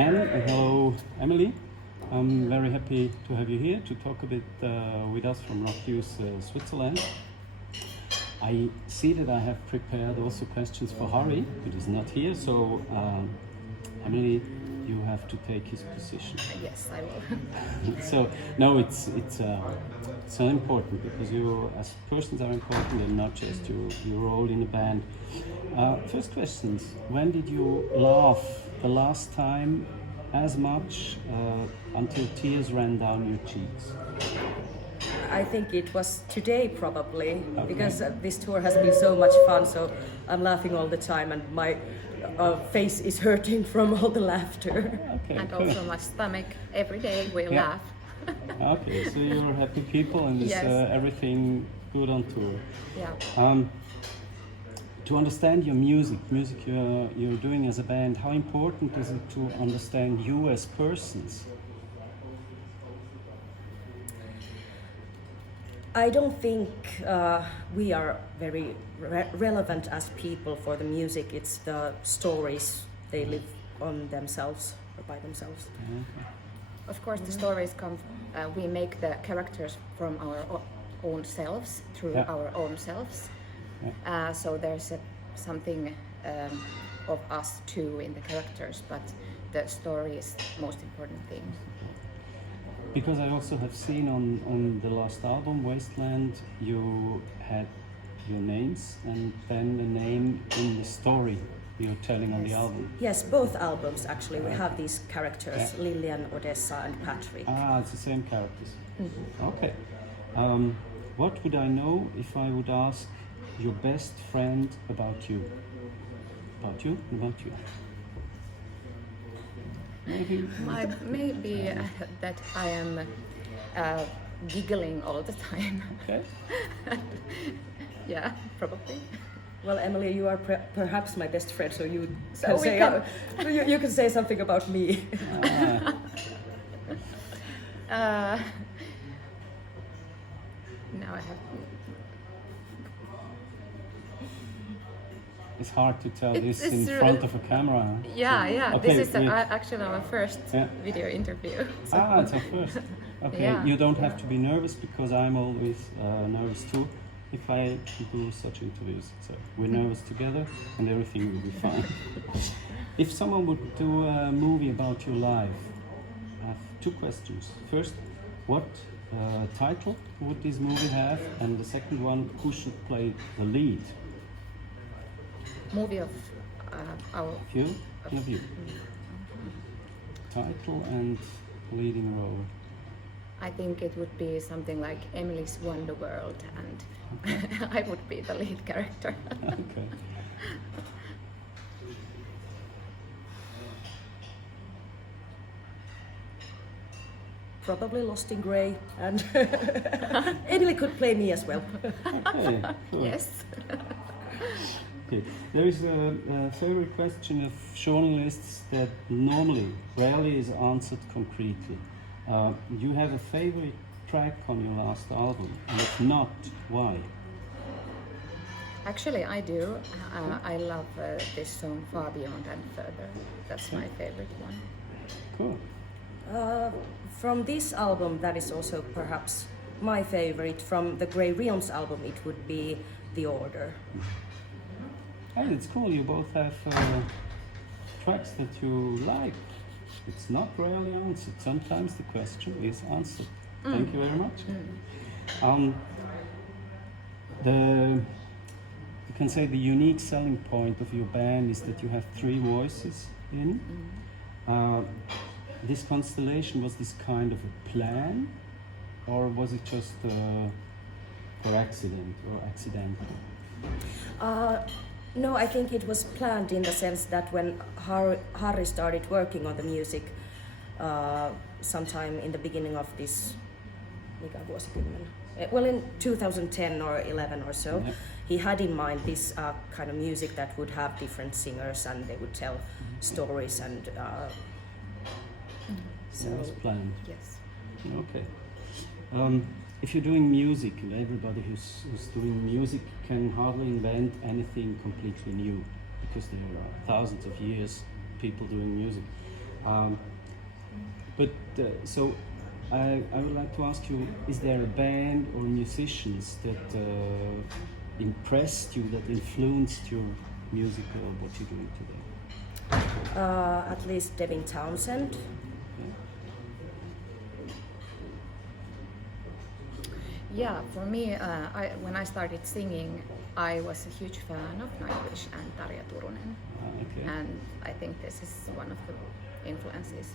Anne, and hello, Emilie. I'm very happy to have you here to talk a bit with us from Rockuse, Switzerland. I see that I have prepared also questions for Harry, who is not here, so Emilie, you have to take his position. Yes, I will. So, no, it's so important because you as persons are important and not just your role in the band. First questions, when did you laugh the last time as much until tears ran down your cheeks? I think it was today probably, Okay. because this tour has been so much fun, so I'm laughing all the time and my face is hurting from all the laughter. Okay, And cool. also my stomach, every day we Yeah. laugh. Okay, so you're happy people and is Yes. everything good on tour? Yeah. To understand your music you're doing as a band, how important is it to understand you as persons? I don't think we are very relevant as people for the music. It's the stories they live on themselves or by themselves. Of course, the stories come. We make the characters from our own selves, through Yeah. our own selves. Yeah. So there's something of us too in the characters, but the story is the most important thing. Because I also have seen on the last album, Wasteland, you had your names and then the name in the story you're telling on the album. Yes, both albums actually. We have these characters, Yeah. Lillian, Odessa and Patrick. It's the same characters. Okay. What would I know if I would ask your best friend about you? About you? About you? Maybe. Maybe that I am giggling all the time. Okay. Yeah, probably. Well, Emilie, you are perhaps my best friend, so you So can we say can- you can say something about me. Now I have. It's hard to tell this It's in really- front of a camera. Huh? Yeah, So- yeah. Okay, This is wait. actually our first Yeah. video interview. So. It's our first. Okay, Yeah. you don't have to be nervous because I'm always nervous too if I do such interviews. So we're nervous together and everything will be fine. If someone would do a movie about your life, I have two questions. First, what title would this movie have? And the second one, who should play the lead? Movie of our. You? One of you. Title and leading role. I think it would be something like Emilie's Wonder World, and I would be the lead character. Okay. Probably Lost in Grey, and Emilie could play me as well. Okay, cool. Yes. Okay. There is a favorite question of journalists that normally, rarely is answered concretely. You have a favorite track on your last album, and if not, why? Actually, I do. I love this song Far Beyond and Further. That's my favorite one. Cool. From this album, that is also perhaps my favorite. From the Grey Realms album, it would be The Order. And it's cool, you both have tracks that you like. It's not rarely answered. Sometimes the question is answered. Thank you very much. You can say the unique selling point of your band is that you have three voices in. This constellation, was this kind of a plan, or was it just for accident or accidental? No, I think it was planned in the sense that when Harry started working on the music sometime in the beginning of this, well, in 2010 or 11 or so, Yeah. he had in mind this kind of music that would have different singers and they would tell stories and So it was planned. Yes. Okay. If you're doing music, and everybody who's doing music can hardly invent anything completely new, because there are thousands of years people doing music. But so I would like to ask you: is there a band or musicians that impressed you, that influenced your music or what you're doing today? At least Devin Townsend. Yeah, for me, when I started singing, I was a huge fan of Nightwish and Tarja Turunen, Okay. and I think this is one of the influences.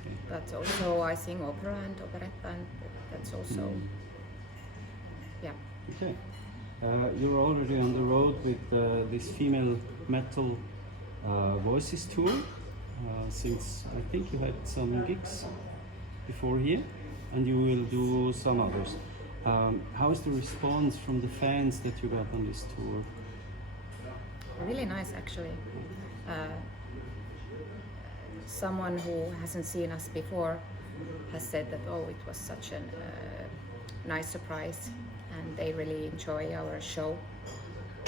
Okay. But also I sing opera and operetta, and that's also, yeah. Okay. You're already on the road with this female metal voices tour since I think you had some gigs before here, and you will do some others. How is the response from the fans that you got on this tour? Really nice, actually. Someone who hasn't seen us before has said that, oh, it was such a nice surprise, and they really enjoy our show,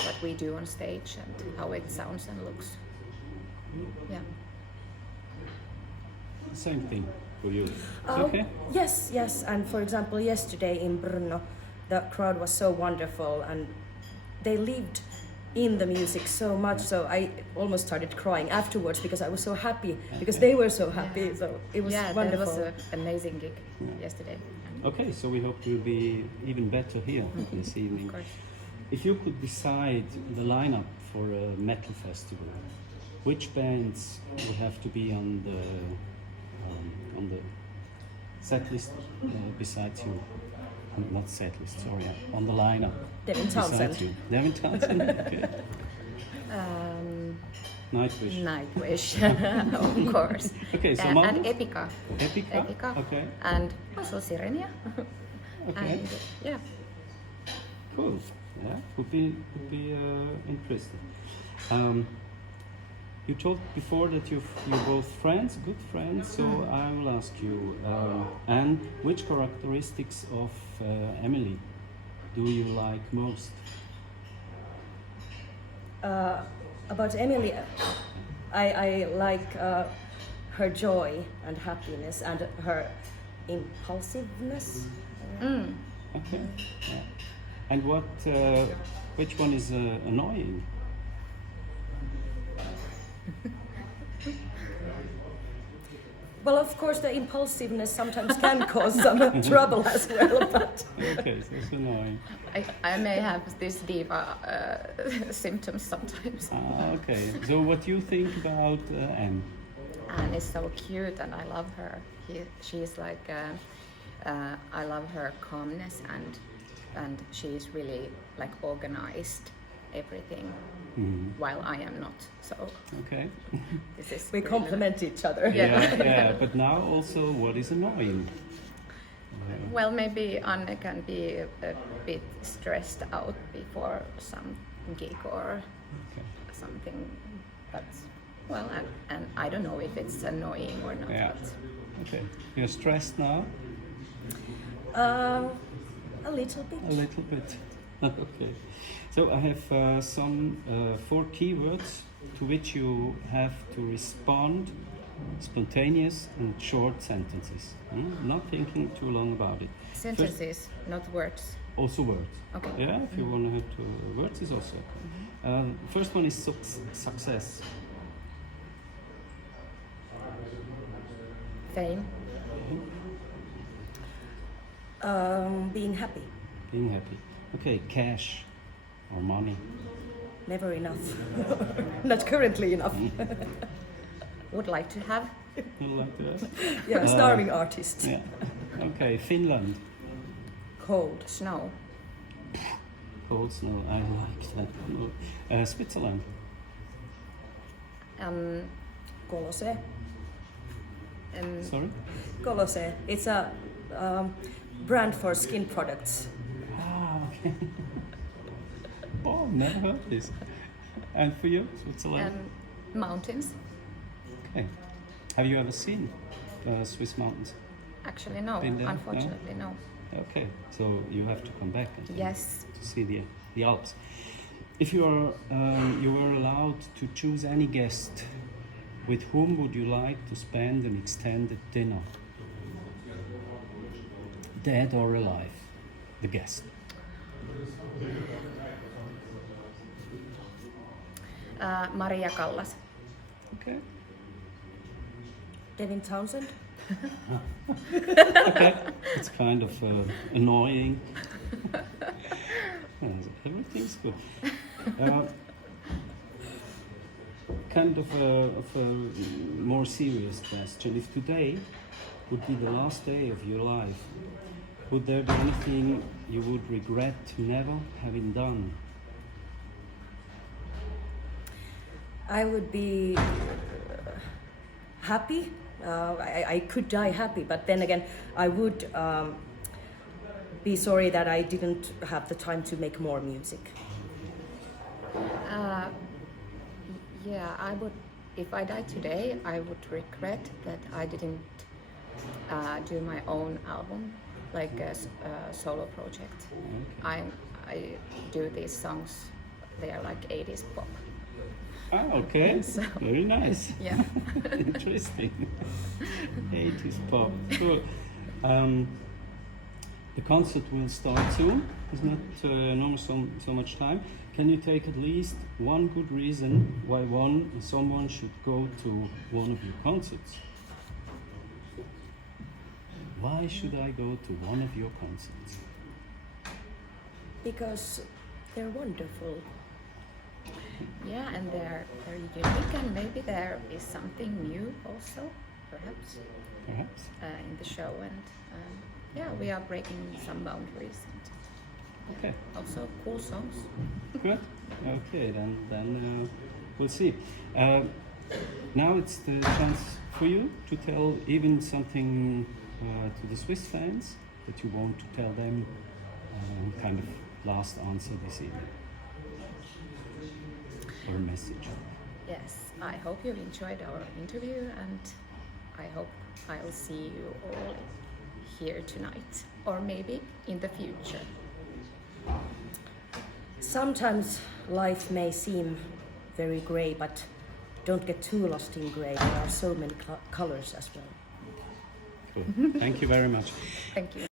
what we do on stage and how it sounds and looks. Yeah. Same thing for you. It's Oh, okay? yes. And for example, yesterday in Brno, the crowd was so wonderful, and they lived in the music so much. So I almost started crying afterwards because I was so happy because they were so happy. Yeah. So it was Yeah, wonderful. that was an amazing gig yesterday. Okay, so we hope you'll be even better here this evening. Of course. If you could decide the lineup for a metal festival, which bands would have to be on the set list besides you? Not set list, sorry, on the lineup. Devin besides Townsend. you. Devin Townsend. Okay. Nightwish. Nightwish, of course. Okay, so and others? Epica. Epica. Okay. And also Sirenia. Okay. And yeah. Cool. Yeah, would be interesting. You told before that you're both friends, good friends. So I will ask you, Anne, which characteristics of Emilie do you like most? About Emilie, I like her joy and happiness and her impulsiveness. Okay. Yeah. And which one is annoying? Well, of course, the impulsiveness sometimes can cause some trouble as well. But Okay, so it's annoying. I may have this diva symptoms sometimes. Okay. So what do you think about Anne? Anne is so cute and I love her. She's like, I love her calmness and she's really like organized everything, while I am not. So Okay. this is we really complement each other. Yeah. But now also, what is annoying? Well, maybe Anne can be a bit stressed out before some gig or Okay. something, but well, and I don't know if it's annoying or not. Yeah. But Okay. You're stressed now? A little bit. A little bit. Okay. So I have some 4 keywords to which you have to respond, spontaneous and short sentences. Not thinking too long about it. sentences, not words. Also words. Okay. Yeah, if you want to have to words is also. First one is success. Fame, Being happy. Being happy. Okay, cash or money. Never enough. Not currently enough. would like to have. You like that? Yeah, starving artist. Yeah. Okay, Finland. Cold. Snow, Cold snow. I like that. Switzerland. Kolose. Sorry. Kolose. It's a brand for skin products. Ah, okay. Oh, never heard this. And for you, Switzerland? mountains. Okay. Have you ever seen Swiss mountains? Actually, no. Been there? Unfortunately, no. Okay, so you have to come back, I think, Yes. to see the Alps. If you were allowed to choose any guest With whom would you like to spend an extended dinner? Dead or alive? The guest. Maria Callas. Okay. Devin Townsend? Okay. It's kind of annoying. Everything's good. Kind of a more serious question. If today would be the last day of your life, would there be anything you would regret never having done? I would be happy. I could die happy, but then again, I would be sorry that I didn't have the time to make more music. Yeah, I would. If I died today, I would regret that I didn't do my own album, like a solo project. I do these songs. They are like 80s pop. Ah, okay. So, very nice. yeah. Interesting. 80s pop. Cool. The concert will start soon. There's not so much time. Can you take at least one good reason why someone should go to one of your concerts? Why should I go to one of your concerts? Because they're wonderful. Yeah, and they're very unique, and maybe there is something new also, perhaps, in the show. And yeah, we are breaking some boundaries. And, Okay. Also, cool songs. Good. Okay, then we'll see. Now it's the chance for you to tell even something to the Swiss fans that you want to tell them. Kind of last answer this evening. Or a message. Yes, I hope you enjoyed our interview, and I hope I'll see you all here tonight, or maybe in the future. Sometimes life may seem very grey, but don't get too lost in grey. There are so many colors as well. Cool. Thank you very much. Thank you.